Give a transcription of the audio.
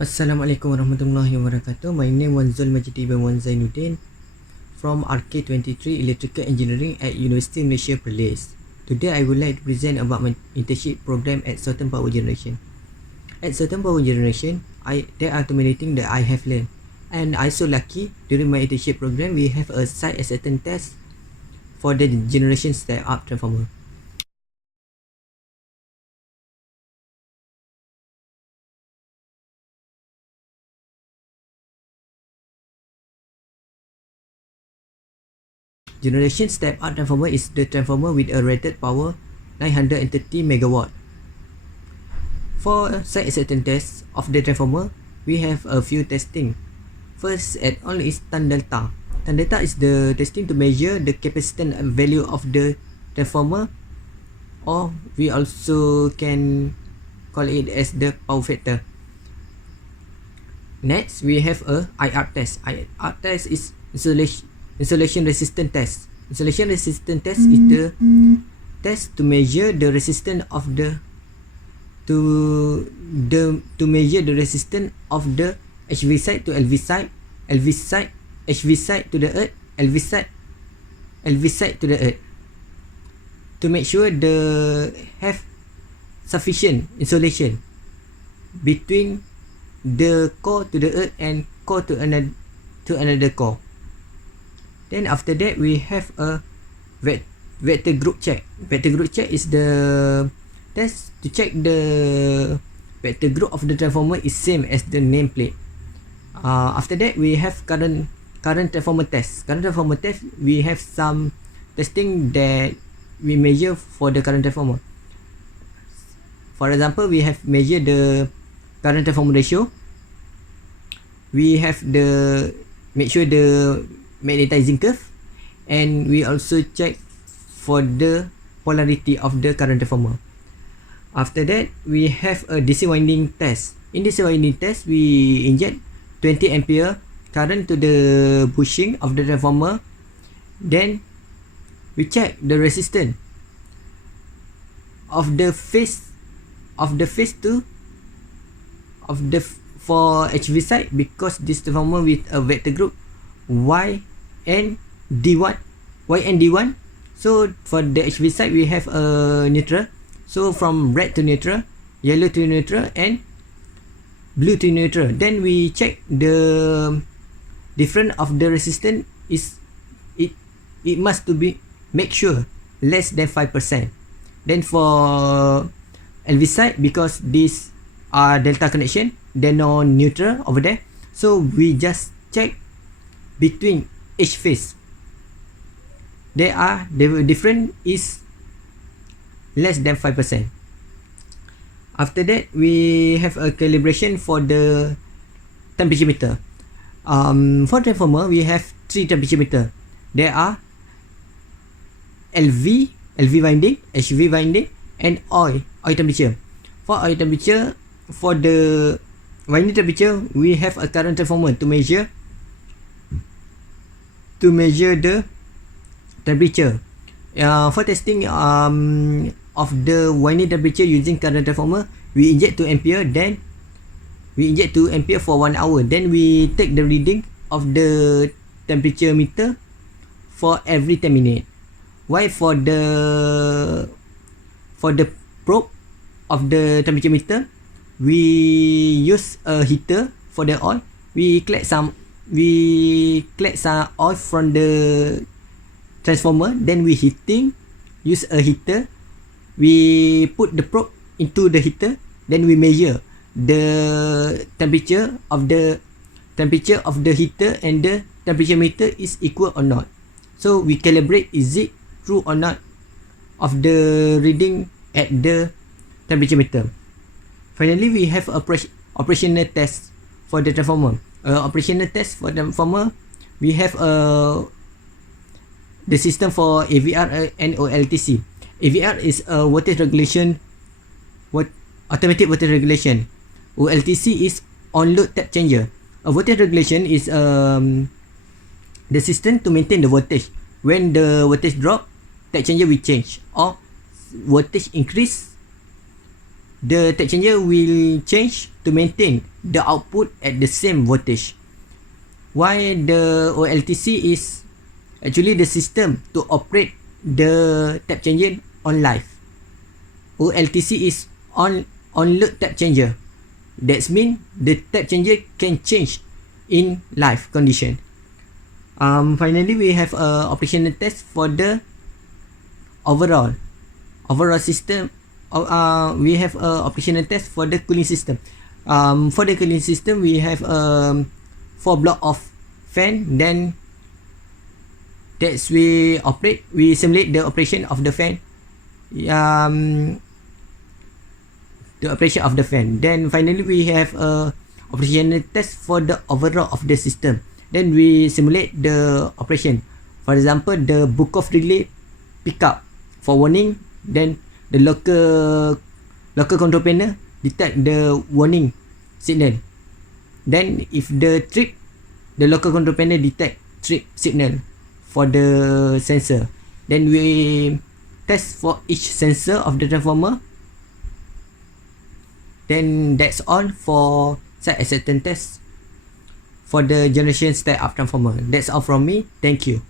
Assalamualaikum warahmatullahi wabarakatuh. My name is Zulmajdi bin Zainuddin from RK23 Electrical Engineering at University Malaysia Perlis. Today I would like to present about my internship program at Certain Power Generation. At Certain Power Generation, there are too many things that I have learned. And I so lucky during my internship program we have a site acceptance test for the generation step up transformer. Generation step up transformer is the transformer with a rated power 930 megawatt. For site acceptance test of the transformer, we have a few testing. First at all is tan delta. Tan delta is the testing to measure the capacitance value of the transformer, or we also can call it as the power factor. Next, we have a IR test. IR test is insulation resistance test. Insulation resistance test is the test to measure the resistance of the to measure the resistance of the HV side to LV side, HV side to the earth, LV side to the earth, to make sure the have sufficient insulation between the core to the earth and core to another core. Then after that we have a vector group check. Vector group check is the test to check the vector group of the transformer is same as the nameplate. After that we have current transformer test. Current transformer test, we have some testing that we measure for the current transformer. For example, we have measured the current transformer ratio. We have the make sure the magnetizing curve, and we also check for the polarity of the current transformer. After that, we have a DC winding test. In DC winding test, we inject 20 ampere current to the bushing of the transformer. Then we check the resistance of the phase for HV side, because this transformer with a vector group Y and D1. So for the HV side we have a neutral. So from red to neutral, yellow to neutral, and blue to neutral. Then we check the difference of the resistance is it must to be make sure less than 5%. Then for LV side, because these are delta connection, they're no neutral over there, so we just check between each phase. The difference is less than 5%. After that, we have a calibration for the temperature meter. For transformer, we have 3 temperature meter. There are LV winding, HV winding, and oil temperature. For oil temperature, for the winding temperature, we have a current transformer to measure the temperature. For testing of the winding temperature using current transformer, we inject 2 ampere, then we inject 2 ampere for 1 hour. Then we take the reading of the temperature meter for every 10 minutes. Why? For the probe of the temperature meter, we use a heater for the oil. We collect some oil from the transformer, then we heating, use a heater, we put the probe into the heater, then we measure the temperature of the heater and the temperature meter is equal or not. So we calibrate, is it true or not of the reading at the temperature meter. Finally, we have operational test for the transformer. Operational test for the transformer, we have the system for AVR and OLTC. AVR is a voltage regulation, automatic voltage regulation. OLTC is on-load tap changer. A voltage regulation is the system to maintain the voltage. When the voltage drop, tap changer will change, or voltage increase, the tap changer will change to maintain the output at the same voltage. Why the OLTC is actually the system to operate the tap changer on live. OLTC is on load tap changer. That means the tap changer can change in live condition. Finally, we have a operational test for the overall system. We have a operational test for the cooling system. For the cooling system, we have 4 block of fan. Then that's we simulate the operation of the fan. The operation of the fan. Then finally, we have a operational test for the overall of the system. Then we simulate the operation. For example, the book of relay pickup for warning. Then the local control panel detect the warning signal. Then if the trip, the local control panel detect trip signal for the sensor. Then we test for each sensor of the transformer. Then that's all for site acceptance test for the generation step up transformer. That's all from me. Thank you.